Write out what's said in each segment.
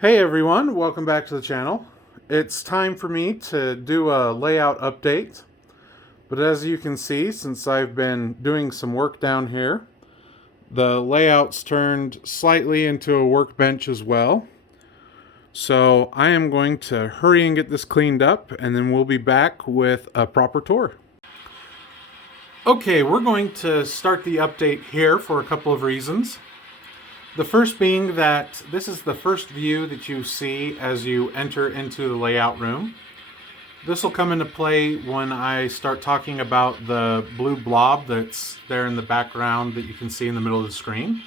Hey everyone, welcome back to the channel. It's time for me to do a layout update. But as you can see, since I've been doing some work down here, the layout's turned slightly into a workbench as well. So I am going to hurry and get this cleaned up, and then we'll be back with a proper tour. Okay, we're going to start the update here for a couple of reasons. The first being that this is the first view that you see as you enter into the layout room. This will come into play when I start talking about the blue blob that's there in the background that you can see in the middle of the screen.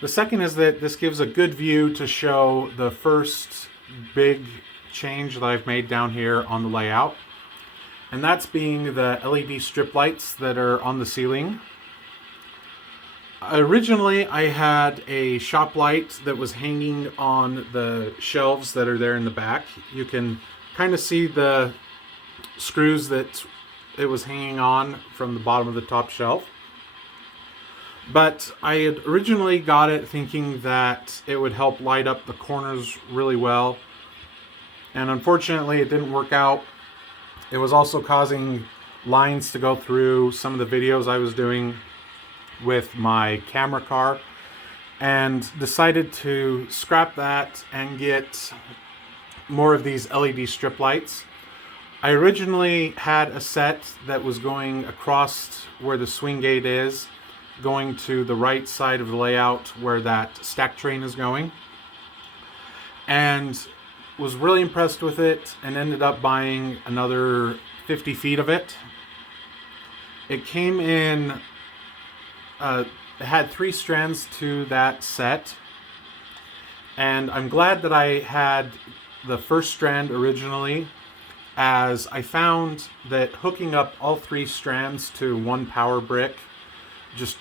The second is that this gives a good view to show the first big change that I've made down here on the layout. And that's being the LED strip lights that are on the ceiling. Originally, I had a shop light that was hanging on the shelves that are there in the back. You can kind of see the screws that it was hanging on from the bottom of the top shelf. But I had originally got it thinking that it would help light up the corners really well. And unfortunately, it didn't work out. It was also causing lines to go through some of the videos I was doing with my camera car, and decided to scrap that and get more of these LED strip lights. I originally had a set that was going across where the swing gate is, going to the right side of the layout where that stack train is going, and was really impressed with it and ended up buying another 50 feet of it. It came in it had 3 strands to that set, and I'm glad that I had the first strand originally, as I found that hooking up all 3 strands to one power brick just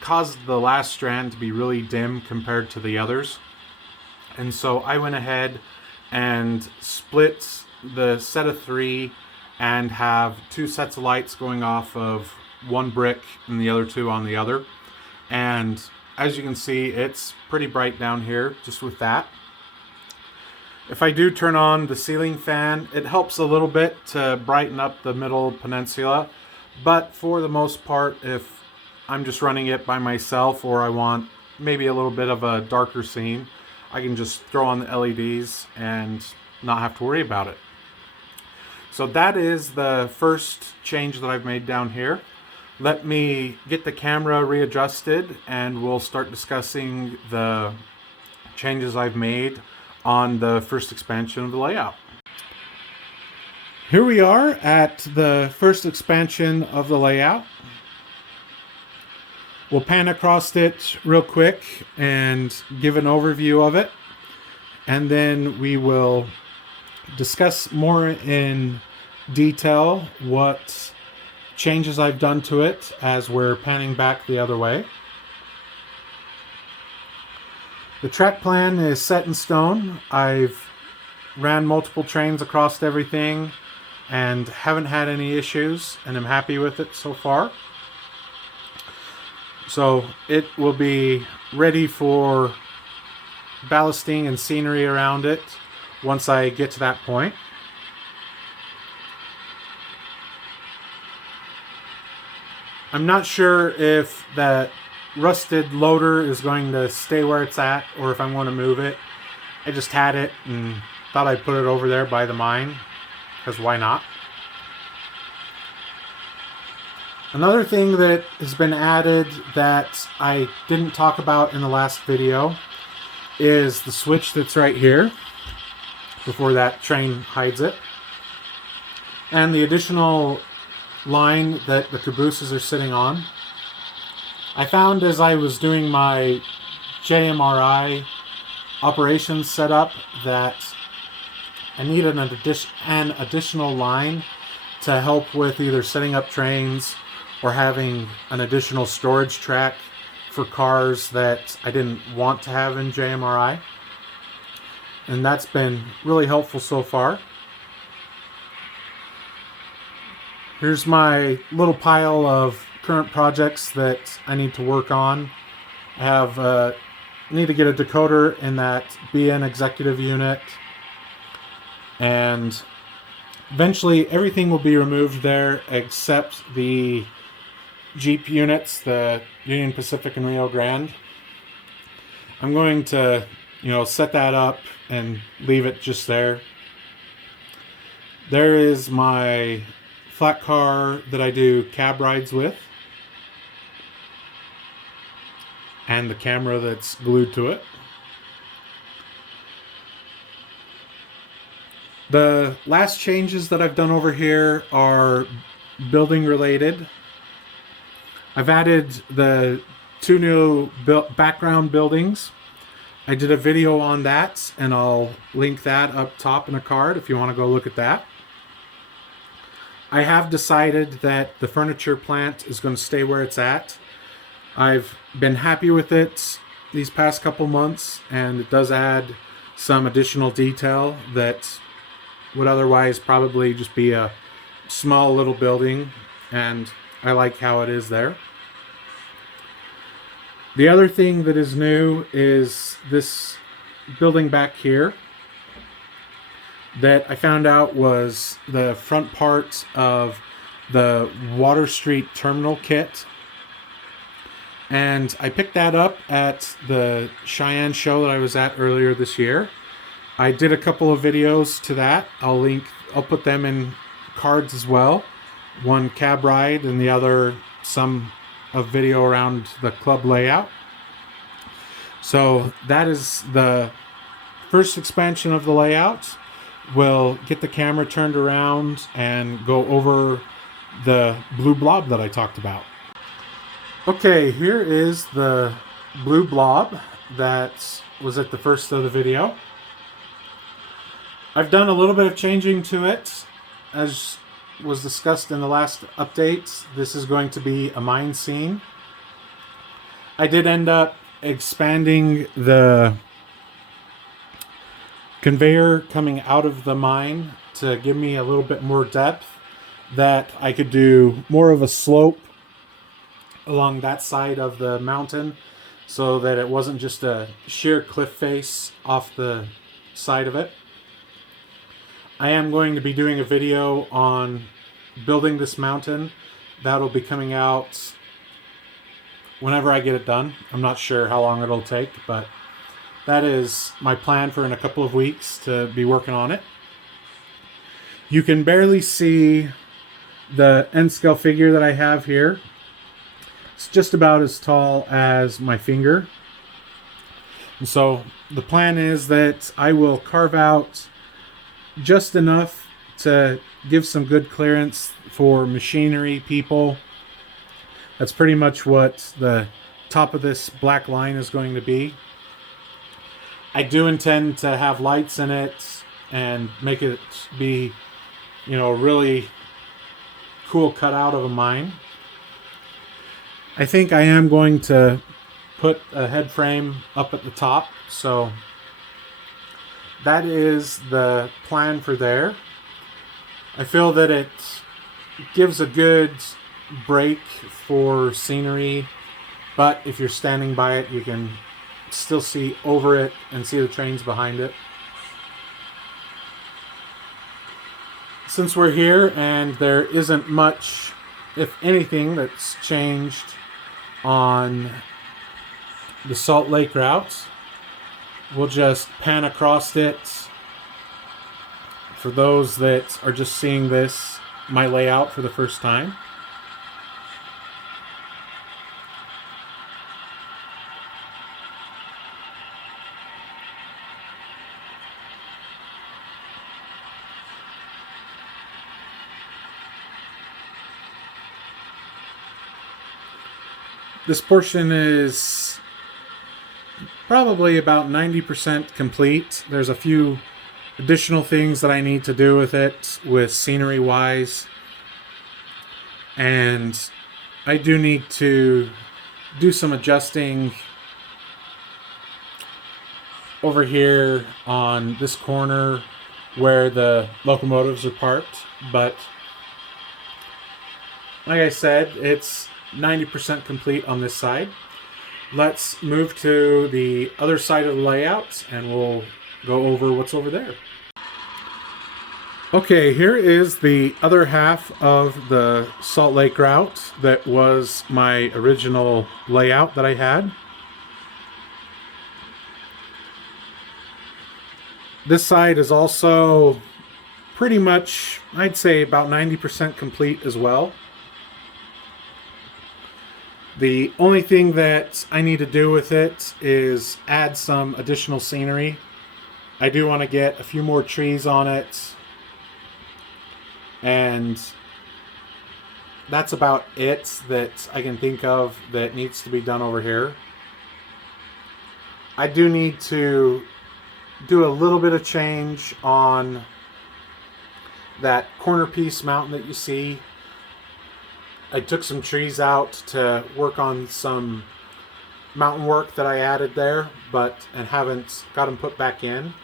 caused the last strand to be really dim compared to the others. And so I went ahead and split the set of 3 and have 2 sets of lights going off of one brick and the other 2 on the other. And as you can see, it's pretty bright down here just with that. If I do turn on the ceiling fan, it helps a little bit to brighten up the middle peninsula. But for the most part, if I'm just running it by myself or I want maybe a little bit of a darker scene, I can just throw on the LEDs and not have to worry about it. So that is the first change that I've made down here. Let me get the camera readjusted and we'll start discussing the changes I've made on the first expansion of the layout. Here we are at the first expansion of the layout. We'll pan across it real quick and give an overview of it, and then we will discuss more in detail what changes I've done to it as we're panning back the other way. The track plan is set in stone. I've ran multiple trains across everything and haven't had any issues, and I'm happy with it so far. So it will be ready for ballasting and scenery around it once I get to that point. I'm not sure if that rusted loader is going to stay where it's at or if I'm going to move it. I just had it and thought I'd put it over there by the mine, because why not? Another thing that has been added that I didn't talk about in the last video is the switch that's right here before that train hides it, and the additional line that the cabooses are sitting on. I found as I was doing my JMRI operations setup that I needed an additional line to help with either setting up trains or having an additional storage track for cars that I didn't want to have in JMRI. And that's been really helpful so far. Here's my little pile of current projects that I need to work on. I have need to get a decoder in that BN executive unit, and eventually everything will be removed there except the Jeep units, the Union Pacific and Rio Grande. I'm going to, set that up and leave it just there. There is my flat car that I do cab rides with, and the camera that's glued to it. The last changes that I've done over here are building related. I've added the 2 new background buildings. I did a video on that, and I'll link that up top in a card if you want to go look at that. I have decided that the furniture plant is going to stay where it's at. I've been happy with it these past couple months, and it does add some additional detail that would otherwise probably just be a small little building, and I like how it is there. The other thing that is new is this building back here that I found out was the front part of the Water Street terminal kit. And I picked that up at the Cheyenne show that I was at earlier this year. I did a couple of videos to that. I'll put them in cards as well. One cab ride and the other some of video around the club layout. So that is the first expansion of the layout. We'll get the camera turned around and go over the blue blob that I talked about. Okay, here is the blue blob that was at the first of the video. I've done a little bit of changing to it. As was discussed in the last update, this is going to be a mine scene. I did end up expanding the conveyor coming out of the mine to give me a little bit more depth, that I could do more of a slope along that side of the mountain so that it wasn't just a sheer cliff face off the side of it. I am going to be doing a video on building this mountain. That'll be coming out whenever I get it done. I'm not sure how long it'll take, but that is my plan for in a couple of weeks to be working on it. You can barely see the end scale figure that I have here. It's just about as tall as my finger. And so the plan is that I will carve out just enough to give some good clearance for machinery people. That's pretty much what the top of this black line is going to be. I do intend to have lights in it and make it be, really cool cutout of a mine. I think I am going to put a head frame up at the top, so that is the plan for there. I feel that it gives a good break for scenery, but if you're standing by it, you can still see over it and see the trains behind it. Since we're here and there isn't much, if anything, that's changed on the Salt Lake route, we'll just pan across it. For those that are just seeing this, my layout for the first time. This portion is probably about 90% complete. There's a few additional things that I need to do with it, with scenery wise. And I do need to do some adjusting over here on this corner where the locomotives are parked. But like I said, it's 90% complete on this side. let's move to the other side of the layout and we'll go over what's over there. Okay, here is the other half of the Salt Lake route that was my original layout that I had. This side is also pretty much, I'd say, about 90% complete as well. The only thing that I need to do with it is add some additional scenery. I do want to get a few more trees on it, and that's about it that I can think of that needs to be done over here. I do need to do a little bit of change on that corner piece mountain that you see. I took some trees out to work on some mountain work that I added there, and haven't got them put back in.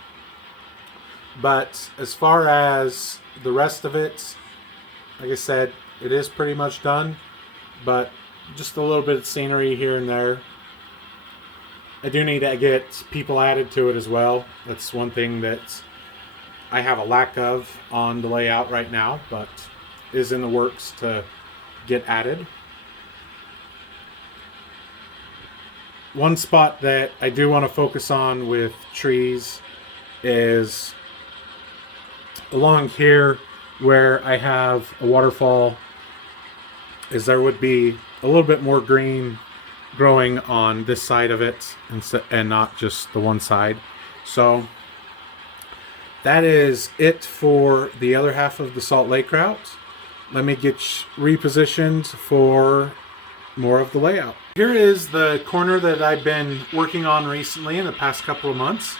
But as far as the rest of it, like I said, it is pretty much done, but just a little bit of scenery here and there. I do need to get people added to it as well. That's one thing that I have a lack of on the layout right now, but is in the works to get added. One spot that I do want to focus on with trees is along here where I have a waterfall, is there would be a little bit more green growing on this side of it and not just the one side. So that is it for the other half of the Salt Lake route. Let me get repositioned for more of the layout. Here is the corner that I've been working on recently in the past couple of months.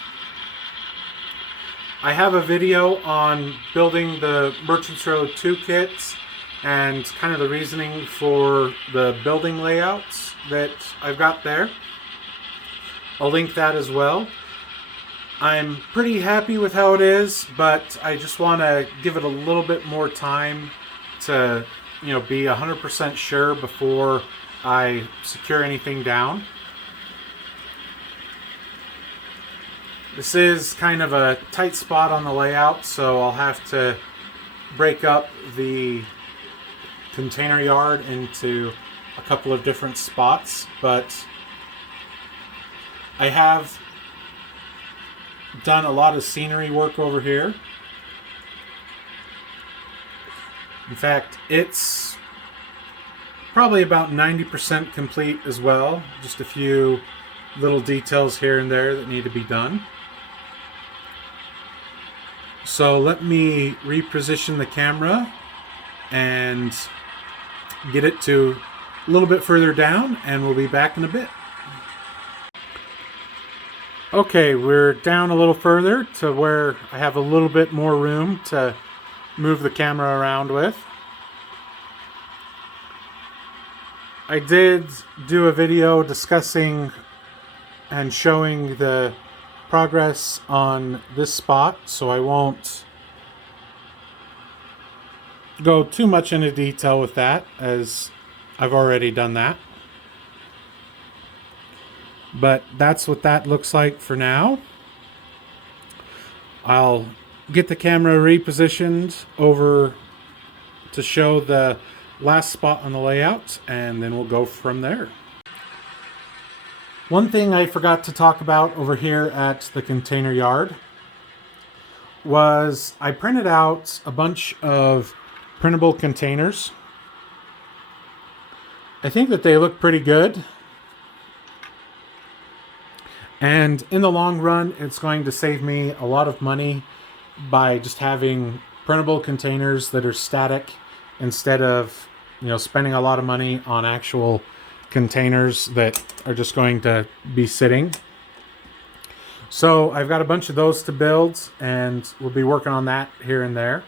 I have a video on building the Merchants Road 2 kits and kind of the reasoning for the building layouts that I've got there. I'll link that as well. I'm pretty happy with how it is, but I just want to give it a little bit more time to, be 100% sure before I secure anything down. This is kind of a tight spot on the layout, so I'll have to break up the container yard into a couple of different spots, but I have done a lot of scenery work over here. In fact, it's probably about 90% complete as well. Just a few little details here and there that need to be done. So let me reposition the camera and get it to a little bit further down, and we'll be back in a bit. Okay, we're down a little further to where I have a little bit more room to move the camera around with. I did do a video discussing and showing the progress on this spot, so I won't go too much into detail with that, as I've already done that. But that's what that looks like for now. I'll get the camera repositioned over to show the last spot on the layout, and then we'll go from there. One thing I forgot to talk about over here at the container yard was I printed out a bunch of printable containers. I think that they look pretty good. And in the long run, it's going to save me a lot of money by just having printable containers that are static instead of, spending a lot of money on actual containers that are just going to be sitting. So I've got a bunch of those to build, and we'll be working on that here and there.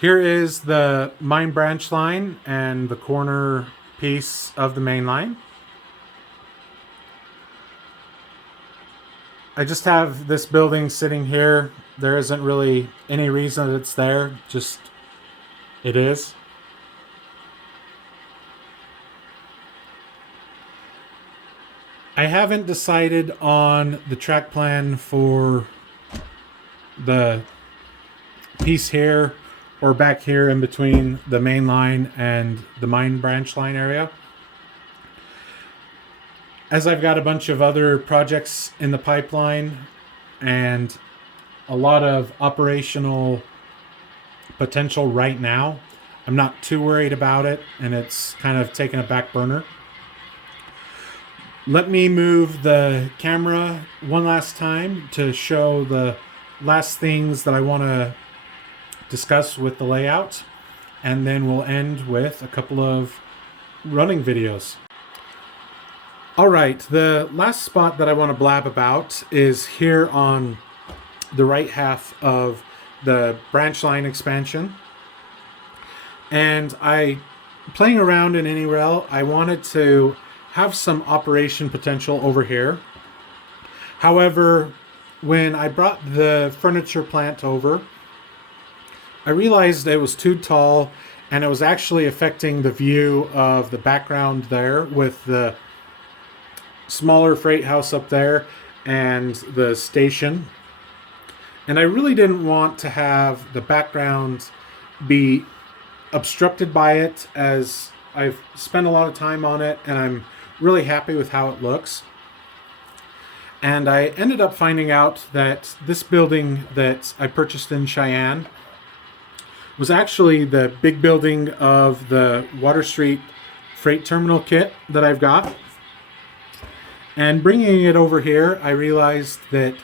Here is the main branch line and the corner piece of the main line. I just have this building sitting here. There isn't really any reason that it's there, just it is. I haven't decided on the track plan for the piece here or back here in between the main line and the mine branch line area. As I've got a bunch of other projects in the pipeline and a lot of operational potential right now, I'm not too worried about it, and it's kind of taken a back burner. Let me move the camera one last time to show the last things that I want to discuss with the layout, and then we'll end with a couple of running videos. All right, the last spot that I want to blab about is here on the right half of the branch line expansion. And playing around in AnyRail, I wanted to have some operation potential over here. However, when I brought the furniture plant over, I realized it was too tall and it was actually affecting the view of the background there with the smaller freight house up there and the station. And I really didn't want to have the background be obstructed by it, as I've spent a lot of time on it and I'm really happy with how it looks. And I ended up finding out that this building that I purchased in Cheyenne was actually the big building of the Water Street freight terminal kit that I've got. And bringing it over here, I realized that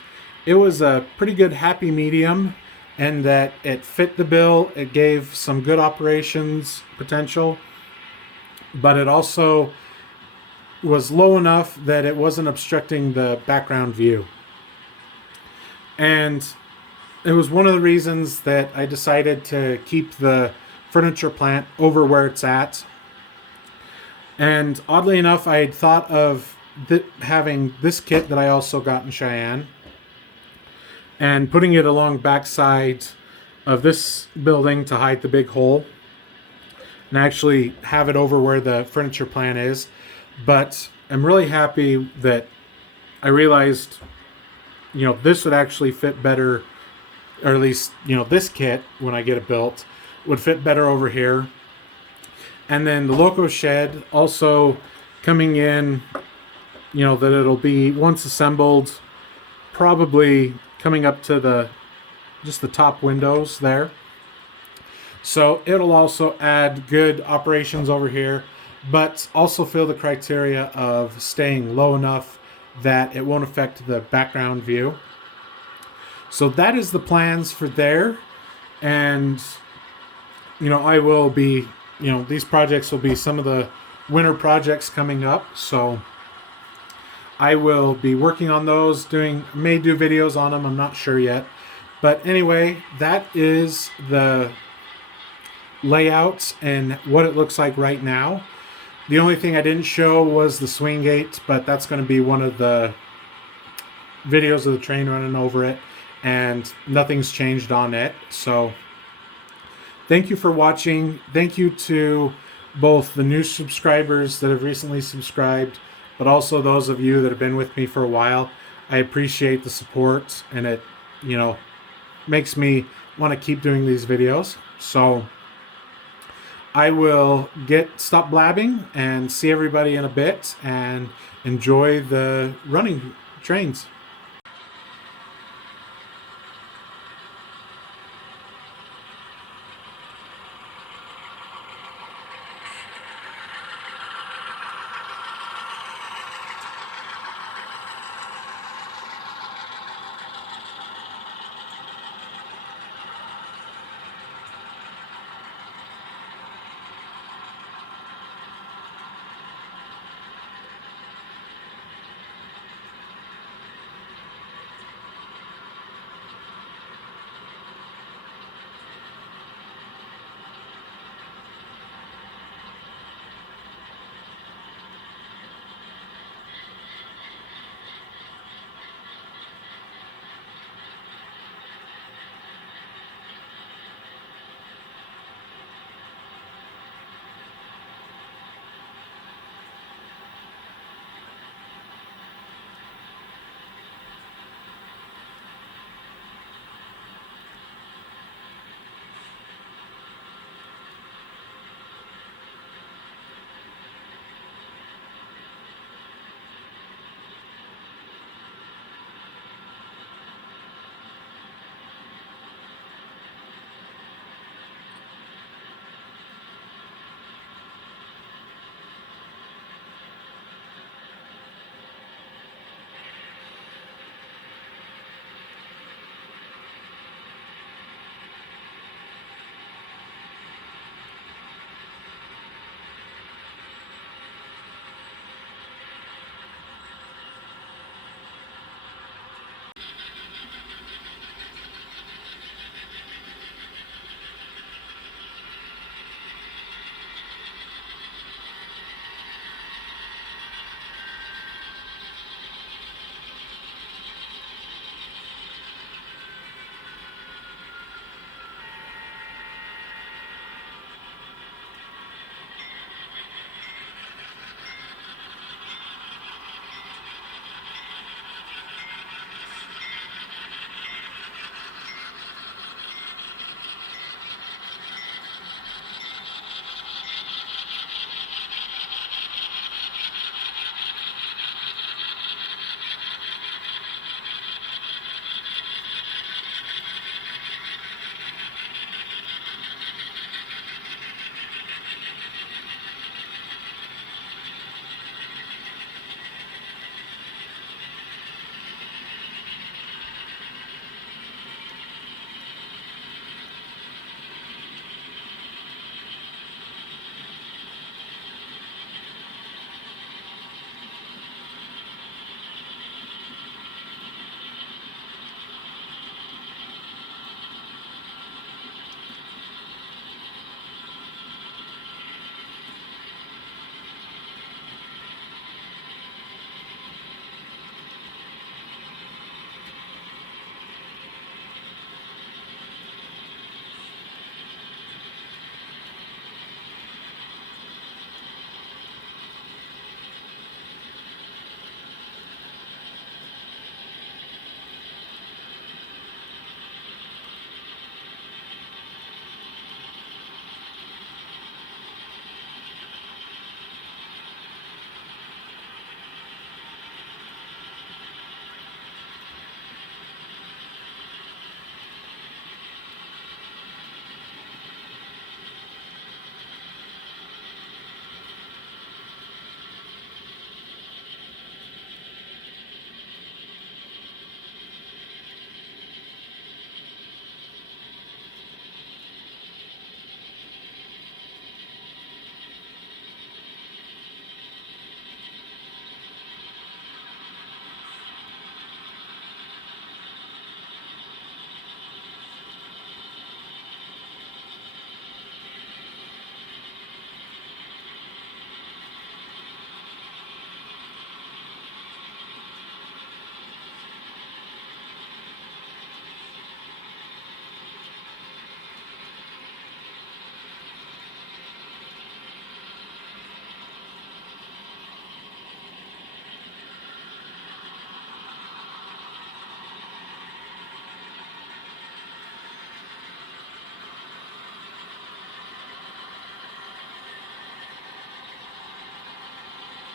it was a pretty good happy medium and that it fit the bill. It gave some good operations potential, but it also was low enough that it wasn't obstructing the background view. And it was one of the reasons that I decided to keep the furniture plant over where it's at. And oddly enough, I had thought of having this kit that I also got in Cheyenne and putting it along backside of this building to hide the big hole and actually have it over where the furniture plant is. But I'm really happy that I realized, this would actually fit better, or at least, this kit, when I get it built, would fit better over here. And then the loco shed also coming in, that it'll be, once assembled, probably coming up to just the top windows there. So it'll also add good operations over here, but also fill the criteria of staying low enough that it won't affect the background view. So that is the plans for there. And, I will be, these projects will be some of the winter projects coming up. So I will be working on those, may do videos on them, I'm not sure yet. But anyway, that is the layout and what it looks like right now. The only thing I didn't show was the swing gate, but that's going to be one of the videos of the train running over it, and nothing's changed on it. So thank you for watching. Thank you to both the new subscribers that have recently subscribed, but also those of you that have been with me for a while. I appreciate the support, and it, makes me want to keep doing these videos. So I will stop blabbing and see everybody in a bit and enjoy the running trains.